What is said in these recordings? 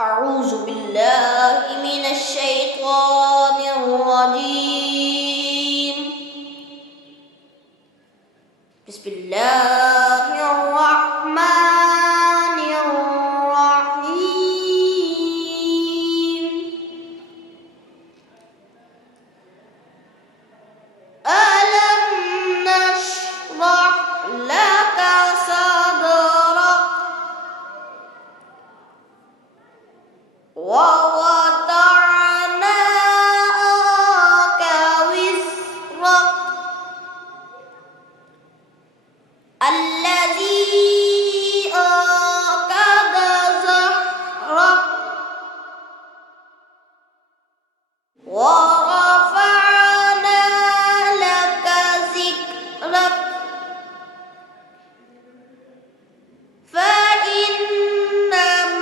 أعوذ بالله من الشيطان الرجيم. بسم الله الرحمن الرحيم. ألم نشرح لك صدرك ووضعنا عنك وزرك الذي أنقض ظهرك ورفعنا لك ذكرك فإن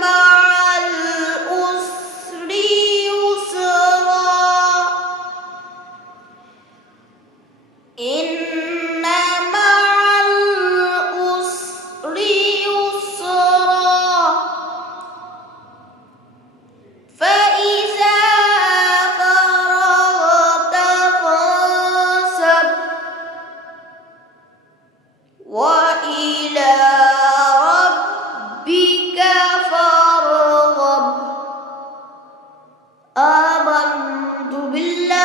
مع العسر يسرا إن مع العسر يسرا فإذا فرغت فانصب وإلى ربك فارغب. آمنت بالله